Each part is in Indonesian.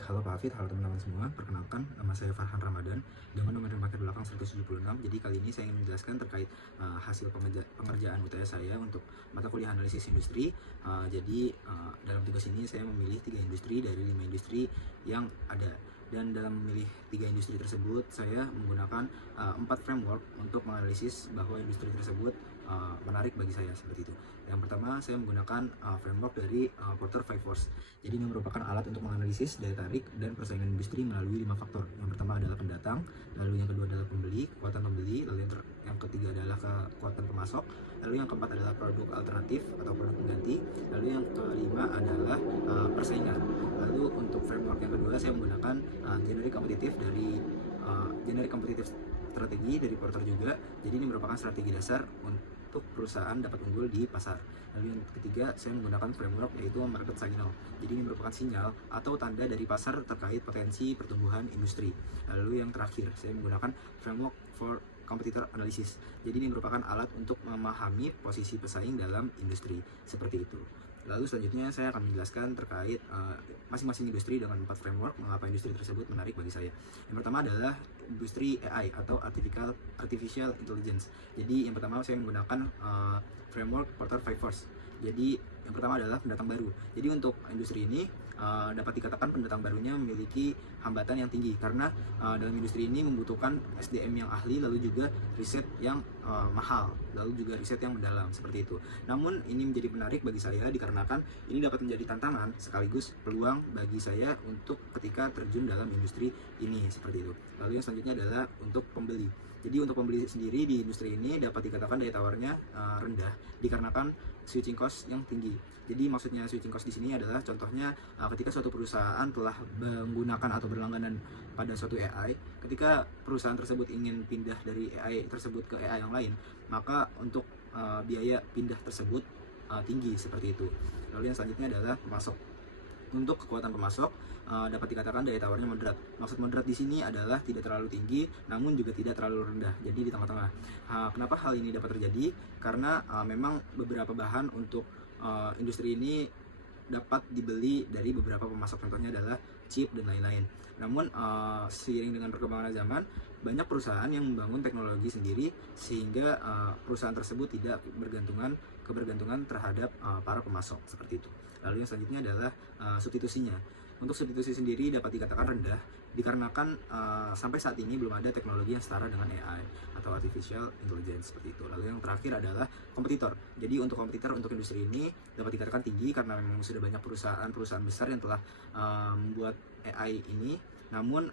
Baik, halo Pak Hafid, halo teman-teman semua. Perkenalkan, nama saya Farhan Ramadan dengan nomor paket belakang 176. Jadi kali ini saya ingin menjelaskan terkait hasil pengerjaan UTS saya untuk mata kuliah analisis industri. Dalam tugas ini saya memilih 3 industri dari 5 industri yang ada. Dan dalam memilih 3 industri tersebut, saya menggunakan 4 framework untuk menganalisis bahwa industri tersebut menarik bagi saya, seperti itu. Yang pertama, saya menggunakan framework dari Porter 5 Force. Jadi ini merupakan alat untuk menganalisis daya tarik dan persaingan industri melalui 5 faktor. Yang pertama adalah pendatang, lalu yang kedua adalah pembeli, kekuatan pembeli, lalu yang ketiga adalah kekuatan pemasok, lalu yang keempat adalah produk alternatif atau produk pengganti, lalu yang kelima adalah persaingan. Lalu untuk framework yang kedua saya menggunakan generic kompetitif dari generic kompetitif strategi dari Porter juga. Jadi ini merupakan strategi dasar untuk perusahaan dapat unggul di pasar. Lalu yang ketiga saya menggunakan framework yaitu market signal. Jadi ini merupakan sinyal atau tanda dari pasar terkait potensi pertumbuhan industri. Lalu yang terakhir saya menggunakan framework for competitor analysis. Jadi ini merupakan alat untuk memahami posisi pesaing dalam industri, seperti itu. Lalu selanjutnya saya akan menjelaskan terkait masing-masing industri dengan 4 framework, mengapa industri tersebut menarik bagi saya. Yang pertama adalah industri AI atau Artificial Intelligence. Jadi yang pertama saya menggunakan framework Porter 5 Force. Jadi yang pertama adalah pendatang baru. Jadi untuk industri ini dapat dikatakan pendatang barunya memiliki hambatan yang tinggi karena dalam industri ini membutuhkan SDM yang ahli, lalu juga riset yang mahal, lalu juga riset yang mendalam, seperti itu. Namun ini menjadi menarik bagi saya dikarenakan ini dapat menjadi tantangan sekaligus peluang bagi saya untuk ketika terjun dalam industri ini, seperti itu. Lalu yang selanjutnya adalah untuk pembeli. Jadi untuk pembeli sendiri di industri ini dapat dikatakan daya tawarnya rendah dikarenakan switching cost yang tinggi. Jadi maksudnya switching cost di sini adalah contohnya ketika suatu perusahaan telah menggunakan atau berlangganan pada suatu AI, ketika perusahaan tersebut ingin pindah dari AI tersebut ke AI yang lain, maka untuk biaya pindah tersebut tinggi, seperti itu. Lalu yang selanjutnya adalah pemasok. Untuk kekuatan pemasok dapat dikatakan daya tawarnya moderat. Maksud moderat di sini adalah tidak terlalu tinggi, namun juga tidak terlalu rendah. Jadi di tengah-tengah. Kenapa hal ini dapat terjadi? Karena memang beberapa bahan untuk industri ini dapat dibeli dari beberapa pemasok, contohnya adalah chip dan lain-lain. Namun seiring dengan perkembangan zaman, banyak perusahaan yang membangun teknologi sendiri sehingga perusahaan tersebut tidak kebergantungan terhadap para pemasok, seperti itu. Lalu yang selanjutnya adalah substitusinya. Untuk substitusi sendiri dapat dikatakan rendah dikarenakan sampai saat ini belum ada teknologi yang setara dengan AI atau Artificial Intelligence, seperti itu. Lalu yang terakhir adalah kompetitor. Jadi untuk kompetitor untuk industri ini dapat dikatakan tinggi karena memang sudah banyak perusahaan besar yang telah membuat AI ini. Namun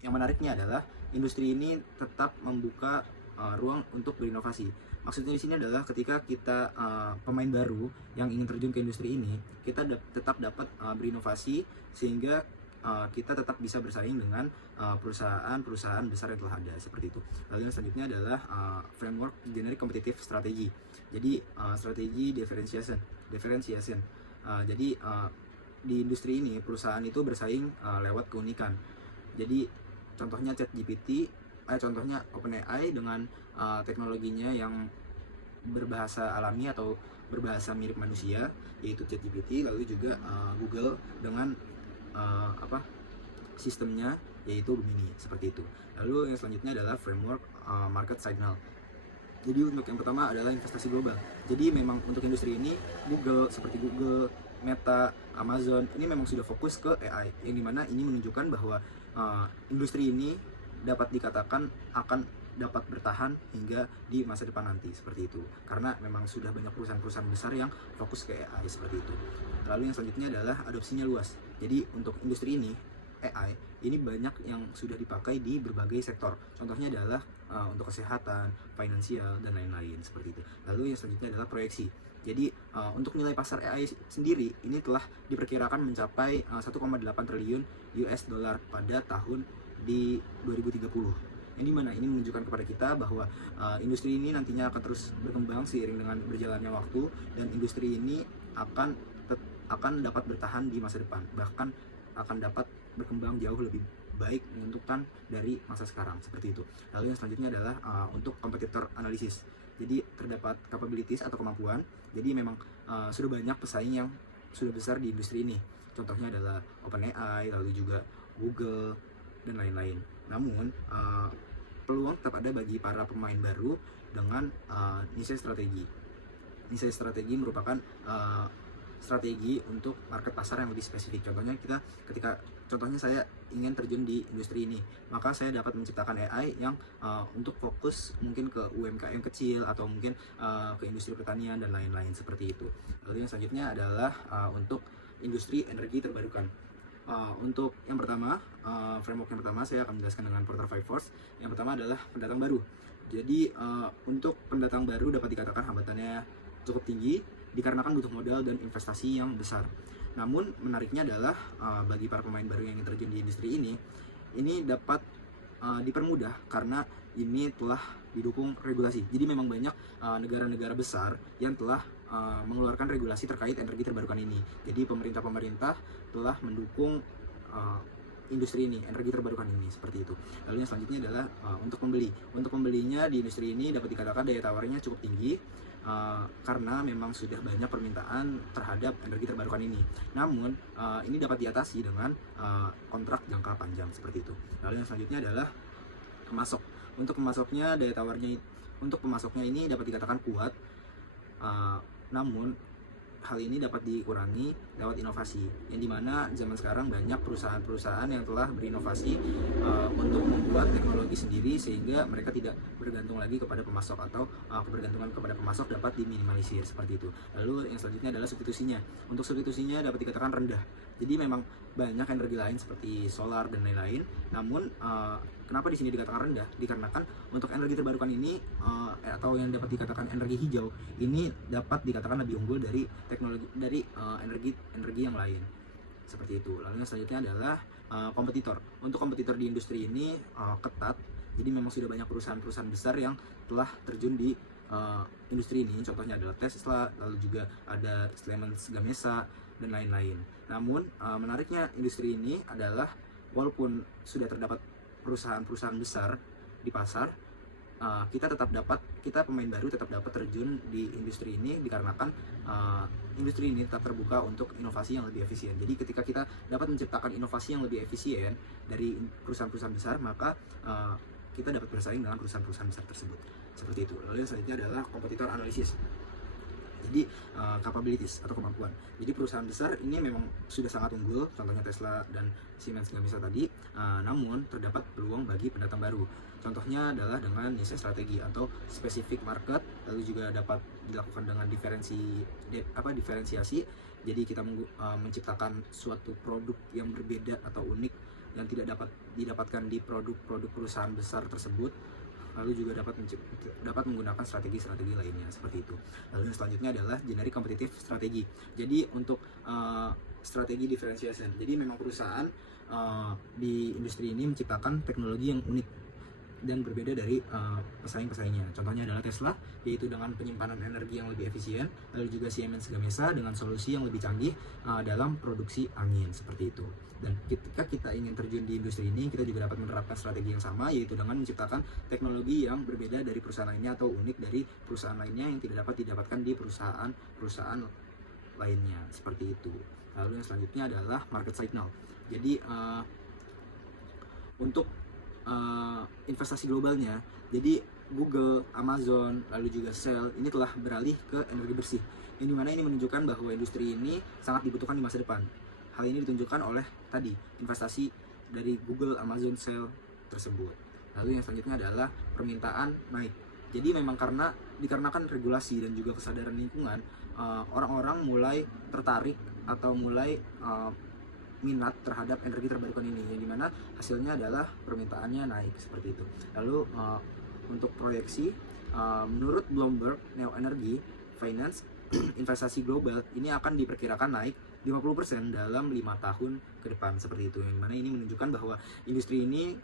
yang menariknya adalah industri ini tetap membuka ruang untuk berinovasi. Maksudnya di sini adalah ketika kita pemain baru yang ingin terjun ke industri ini, kita tetap dapat berinovasi sehingga kita tetap bisa bersaing dengan perusahaan-perusahaan besar yang telah ada, seperti itu. Lalu yang selanjutnya adalah framework generic competitive strategy. Jadi strategi differentiation. Di industri ini perusahaan itu bersaing lewat keunikan. Jadi contohnya contohnya OpenAI dengan teknologinya yang berbahasa alami atau berbahasa mirip manusia, yaitu ChatGPT. Lalu juga Google dengan sistemnya yaitu Gemini, seperti itu. Lalu yang selanjutnya adalah framework market signal. Jadi untuk yang pertama adalah investasi global. Jadi memang untuk industri ini seperti Google, Meta, Amazon ini memang sudah fokus ke AI, yang dimana ini menunjukkan bahwa industri ini dapat dikatakan akan dapat bertahan hingga di masa depan nanti, seperti itu. Karena memang sudah banyak perusahaan-perusahaan besar yang fokus ke AI, seperti itu. Lalu yang selanjutnya adalah adopsinya luas. Jadi untuk industri ini AI ini banyak yang sudah dipakai di berbagai sektor. Contohnya adalah untuk kesehatan, finansial, dan lain-lain, seperti itu. Lalu yang selanjutnya adalah proyeksi. Jadi untuk nilai pasar AI sendiri ini telah diperkirakan mencapai 1,8 triliun US dollar pada tahun di 2030. Yang dimana ini menunjukkan kepada kita bahwa industri ini nantinya akan terus berkembang seiring dengan berjalannya waktu, dan industri ini akan dapat bertahan di masa depan, bahkan akan dapat berkembang jauh lebih baik menentukan dari masa sekarang, seperti itu. Lalu yang selanjutnya adalah untuk competitor analysis. Jadi terdapat capabilities atau kemampuan. Jadi memang sudah banyak pesaing yang sudah besar di industri ini. Contohnya adalah OpenAI, lalu juga Google, dan lain-lain. Namun, peluang tetap ada bagi para pemain baru dengan niche strategi. Niche strategi merupakan strategi untuk market pasar yang lebih spesifik. Contohnya saya ingin terjun di industri ini, maka saya dapat menciptakan AI yang untuk fokus mungkin ke UMKM kecil atau mungkin ke industri pertanian dan lain-lain seperti itu. Lalu yang selanjutnya adalah untuk industri energi terbarukan. Untuk yang pertama, framework yang pertama saya akan menjelaskan dengan Porter 5 Force. Yang pertama adalah pendatang baru. Jadi untuk pendatang baru dapat dikatakan hambatannya cukup tinggi dikarenakan butuh modal dan investasi yang besar. Namun menariknya adalah bagi para pemain baru yang ingin terjun di industri ini dapat dipermudah karena ini telah didukung regulasi. Jadi memang banyak negara-negara besar yang telah mengeluarkan regulasi terkait energi terbarukan ini. Jadi pemerintah telah mendukung industri ini, energi terbarukan ini, seperti itu. Lalu yang selanjutnya adalah untuk pembeli. Untuk pembelinya di industri ini dapat dikatakan daya tawarnya cukup tinggi karena memang sudah banyak permintaan terhadap energi terbarukan ini. Namun ini dapat diatasi dengan kontrak jangka panjang seperti itu. Lalu yang selanjutnya adalah pemasok. Untuk pemasoknya ini dapat dikatakan kuat. Namun hal ini dapat dikurangi lewat inovasi, yang dimana zaman sekarang banyak perusahaan-perusahaan yang telah berinovasi untuk membuat teknologi sendiri sehingga mereka tidak bergantung lagi kepada pemasok, atau kebergantungan kepada pemasok dapat diminimalisir seperti itu. Lalu yang selanjutnya adalah substitusinya. Untuk substitusinya dapat dikatakan rendah. Jadi memang banyak energi lain seperti solar dan lain-lain. Namun kenapa di sini dikatakan rendah? Dikarenakan untuk energi terbarukan ini atau yang dapat dikatakan energi hijau ini dapat dikatakan lebih unggul dari energi yang lain seperti itu. Lalu yang selanjutnya adalah kompetitor. Untuk kompetitor di industri ini ketat. Jadi memang sudah banyak perusahaan-perusahaan besar yang telah terjun di industri ini. Contohnya adalah Tesla, lalu juga ada Siemens Gamesa dan lain-lain. Namun menariknya industri ini adalah walaupun sudah terdapat perusahaan-perusahaan besar di pasar, kita pemain baru tetap dapat terjun di industri ini dikarenakan industri ini tetap terbuka untuk inovasi yang lebih efisien. Jadi ketika kita dapat menciptakan inovasi yang lebih efisien dari perusahaan-perusahaan besar, maka kita dapat bersaing dengan perusahaan-perusahaan besar tersebut. Seperti itu. Lalu yang selanjutnya adalah kompetitor analisis. Jadi capabilities atau kemampuan. Jadi perusahaan besar ini memang sudah sangat unggul, contohnya Tesla dan Siemens Gamesa tadi. Namun terdapat peluang bagi pendatang baru. Contohnya adalah dengan niche strategi atau specific market, lalu juga dapat dilakukan dengan diferensiasi. Jadi kita menciptakan suatu produk yang berbeda atau unik yang tidak dapat didapatkan di produk-produk perusahaan besar tersebut. Lalu juga dapat menggunakan strategi-strategi lainnya seperti itu. Lalu yang selanjutnya adalah generic competitive strategi. Jadi untuk strategi differentiation. Jadi memang perusahaan di industri ini menciptakan teknologi yang unik dan berbeda dari pesaing-pesaingnya. Contohnya adalah Tesla, yaitu dengan penyimpanan energi yang lebih efisien, lalu juga Siemens Gamesa dengan solusi yang lebih canggih dalam produksi angin, seperti itu. Dan ketika kita ingin terjun di industri ini, kita juga dapat menerapkan strategi yang sama, yaitu dengan menciptakan teknologi yang berbeda dari perusahaan lainnya atau unik dari perusahaan lainnya yang tidak dapat didapatkan di perusahaan lainnya, seperti itu. Lalu yang selanjutnya adalah market signal. Jadi untuk investasi globalnya, jadi Google, Amazon, lalu juga Shell ini telah beralih ke energi bersih. Yang dimana ini menunjukkan bahwa industri ini sangat dibutuhkan di masa depan. Hal ini ditunjukkan oleh tadi investasi dari Google, Amazon, Shell tersebut. Lalu yang selanjutnya adalah permintaan naik. Jadi memang dikarenakan regulasi dan juga kesadaran lingkungan, orang-orang mulai tertarik atau mulai minat terhadap energi terbarukan ini, yang dimana hasilnya adalah permintaannya naik seperti itu. Lalu untuk proyeksi, menurut Bloomberg New Energy Finance, investasi global ini akan diperkirakan naik 50% dalam 5 tahun ke depan seperti itu. Yang mana ini menunjukkan bahwa industri ini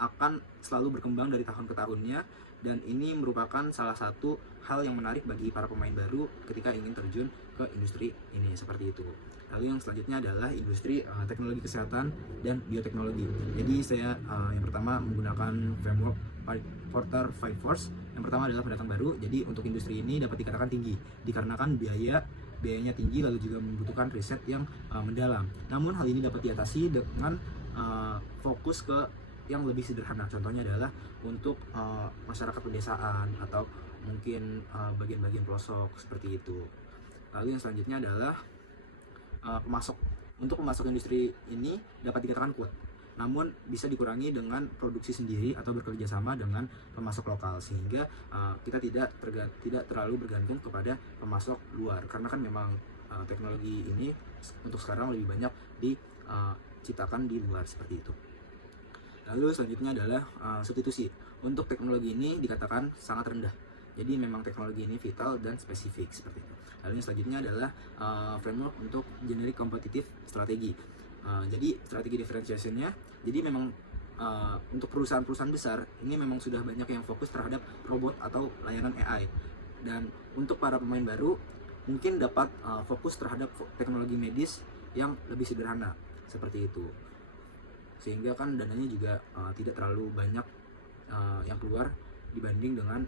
akan selalu berkembang dari tahun ke tahunnya, dan ini merupakan salah satu hal yang menarik bagi para pemain baru ketika ingin terjun ke industri ini seperti itu. Lalu yang selanjutnya adalah industri teknologi kesehatan dan bioteknologi. Jadi saya yang pertama menggunakan framework Porter 5 Force. Yang pertama adalah pendatang baru. Jadi untuk industri ini dapat dikatakan tinggi dikarenakan biaya biayanya tinggi, lalu juga membutuhkan riset yang mendalam. Namun hal ini dapat diatasi dengan fokus ke yang lebih sederhana. Contohnya adalah untuk masyarakat pedesaan atau mungkin bagian-bagian pelosok seperti itu. Lalu yang selanjutnya adalah pemasok. Untuk pemasok industri ini dapat dikatakan kuat, namun bisa dikurangi dengan produksi sendiri atau bekerja sama dengan pemasok lokal, sehingga kita tidak terlalu bergantung kepada pemasok luar, karena kan memang teknologi ini untuk sekarang lebih banyak diciptakan di luar seperti itu. Lalu selanjutnya adalah substitusi. Untuk teknologi ini dikatakan sangat rendah, jadi memang teknologi ini vital dan spesifik seperti itu. Lalu yang selanjutnya adalah framework untuk generic competitive strategi. Jadi strategi differentiation-nya, jadi memang untuk perusahaan-perusahaan besar ini memang sudah banyak yang fokus terhadap robot atau layanan AI. Dan untuk para pemain baru mungkin dapat fokus terhadap teknologi medis yang lebih sederhana seperti itu. Sehingga kan dananya juga tidak terlalu banyak yang keluar dibanding dengan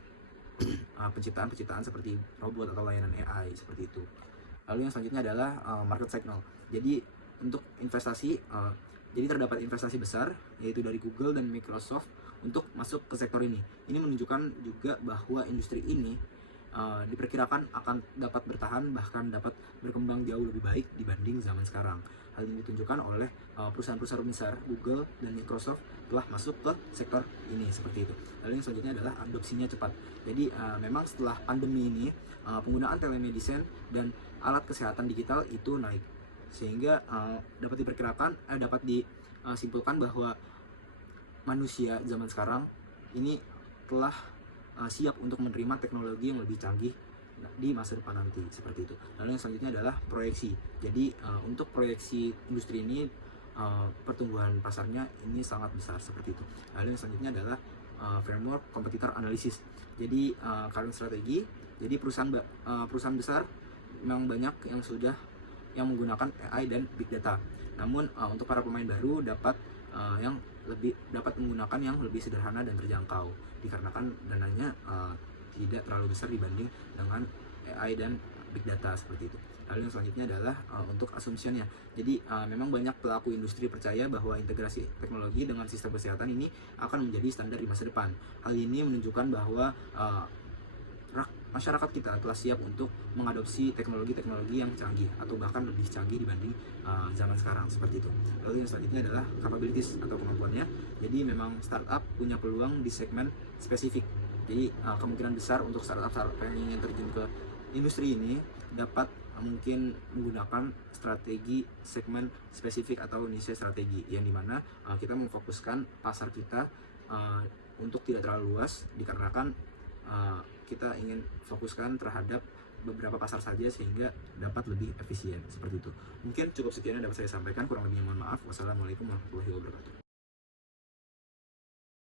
penciptaan-penciptaan seperti robot atau layanan AI seperti itu. Lalu yang selanjutnya adalah market signal. Jadi untuk investasi, jadi terdapat investasi besar yaitu dari Google dan Microsoft untuk masuk ke sektor ini. Ini menunjukkan juga bahwa industri ini diperkirakan akan dapat bertahan, bahkan dapat berkembang jauh lebih baik dibanding zaman sekarang. Hal ini ditunjukkan oleh perusahaan-perusahaan besar Google dan Microsoft telah masuk ke sektor ini seperti itu. Lalu yang selanjutnya adalah adopsinya cepat. Jadi memang setelah pandemi ini penggunaan telemedicine dan alat kesehatan digital itu naik, sehingga dapat disimpulkan bahwa manusia zaman sekarang ini telah siap untuk menerima teknologi yang lebih canggih di masa depan nanti seperti itu. Lalu yang selanjutnya adalah proyeksi. Jadi untuk proyeksi industri ini pertumbuhan pasarnya ini sangat besar seperti itu. Lalu yang selanjutnya adalah framework competitor analysis. Jadi current strategi. Jadi perusahaan besar memang banyak yang sudah menggunakan AI dan big data. Namun untuk para pemain baru dapat menggunakan yang lebih sederhana dan terjangkau, dikarenakan dananya tidak terlalu besar dibanding dengan AI dan big data seperti itu. Lalu yang selanjutnya adalah untuk assumption-nya. Jadi memang banyak pelaku industri percaya bahwa integrasi teknologi dengan sistem kesehatan ini akan menjadi standar di masa depan. Hal ini menunjukkan bahwa masyarakat kita telah siap untuk mengadopsi teknologi-teknologi yang canggih atau bahkan lebih canggih dibanding zaman sekarang seperti itu. Lalu yang selanjutnya adalah capabilities atau kemampuannya. Jadi memang startup punya peluang di segmen spesifik. Jadi kemungkinan besar untuk startup yang ingin terjun ke industri ini dapat mungkin menggunakan strategi segmen spesifik atau niche strategi, yang dimana kita memfokuskan pasar kita untuk tidak terlalu luas, dikarenakan kita ingin fokuskan terhadap beberapa pasar saja sehingga dapat lebih efisien seperti itu. Mungkin cukup sekian yang dapat saya sampaikan, kurang lebihnya mohon maaf. Wassalamualaikum warahmatullahi wabarakatuh.